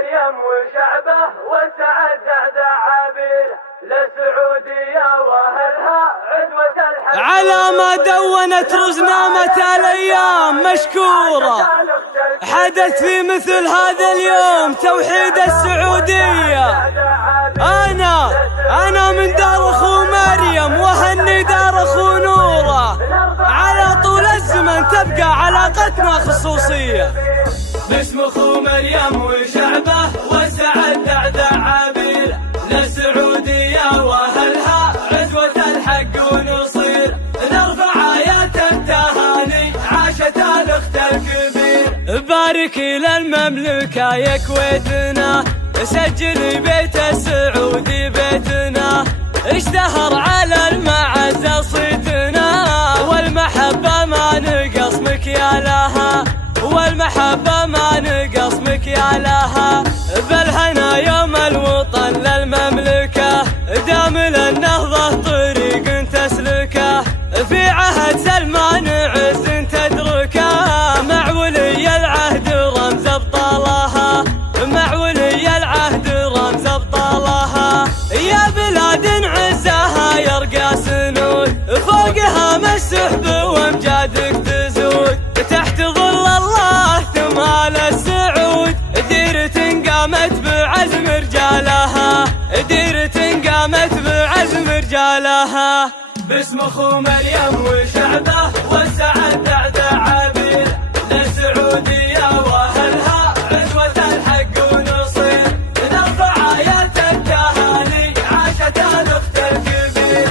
مريم وشعبه وسعد أعداء عابره لسعودية وأهلها عزوة الحق على ما دونت رزنامة الأيام مشكورة. حدث في مثل هذا اليوم توحيد السعودية. أنا من دار أخو مريم وهني دار أخو نورة. على طول الزمن تبقى علاقتنا خصوصية. باسم أخو مريم وشعبه وسعد أعداء عابره لسعودية وأهلها عزوة الحق ونصير. نرفع آيات التهاني عاشت الأخت الكبير. بارك للمملكة يا كويتنا سجلي بيت السعودي بيتنا. اشتهر على المعزة صيتنا والمحبة ما نقص مكيالها والمحبة ما نقص مكيالها. بالهنا يوم الوطن للمملكة دام للنهضة طريق تسلكه. في عهد سلمان عز تدركه مع ولي العهد رمز أبطالها مع ولي العهد رمز أبطالها. يا بلاد عزها يرقى سنود فوقها مسحب وامجادك تزود. تحت ظل الله تمال السعود ديرة قامت بعزم رجالها ديرة قامت بعزم رجالها. باسم أخو مريم وشعبه وسعد أعداء عابره لسعودية وأهلها عزوة الحق ونصير. نرفع آيات التهاني عاشت الأخت الكبير.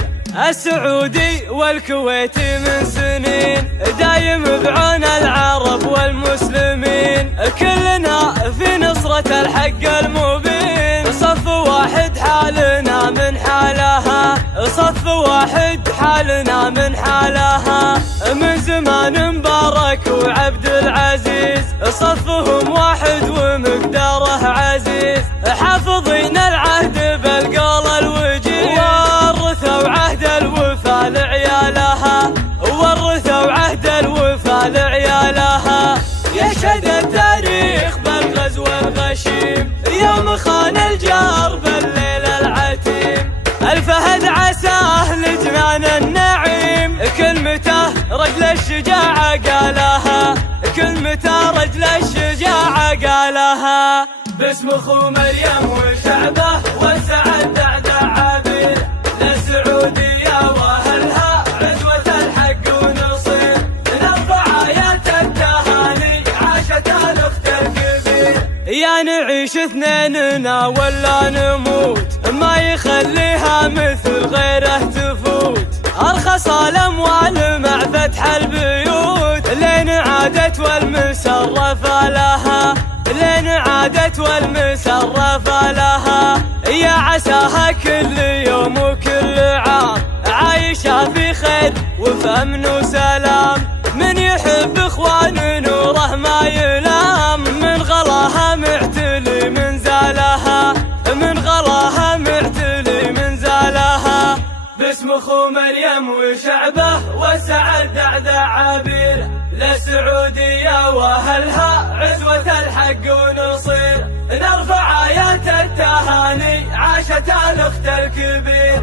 السعودي والكويتي من سنين دايم بعون العرب والمسلمين. كلنا في نصرة الحق المبين. صف واحد حالنا من حالها صف واحد حالنا من حالها. من زمان مبارك وعبد العزيز صفهم واحد ومقداره عزيز. حافظين العهد بالقول الوجيز ورثوا عهد الوفا لعيالها ورثوا عهد الوفا لعيالها. يشهد التاريخ بالغزو الغشيم يوم خان الجار بالليل العتيم. الفهد عساه لجنان النعيم كلمته رجل الشجاعة قالها كلمته رجل الشجاعة قالها. باسم أخو مريم وشعبه وسعد أعداء عابره لسعودية وأهلها عزوة الحق ونصير. نرفع آيات التهاني عاشت الأخت الكبير. يا نعيش اثنيننا ولا نموت ما يخليها مثل غيره تفوت. أرخص الأموال مع فتح البيوت لين عادت والمسرف لها لين عادت والمسرف لها. يا عساها كل يوم وكل عام عايشة في خير وفي أمن وسلام. من يحب إخوان نوره ما يلام. من غلاها معتلي من زالها من غلاها معتلي من زالها. باسم أخو مريم وشعبه وسعد أعداء عابره لسعودية وأهلها عزوة الحق ونصير. نرفع آيات التهاني عاشت الأخت الكبير.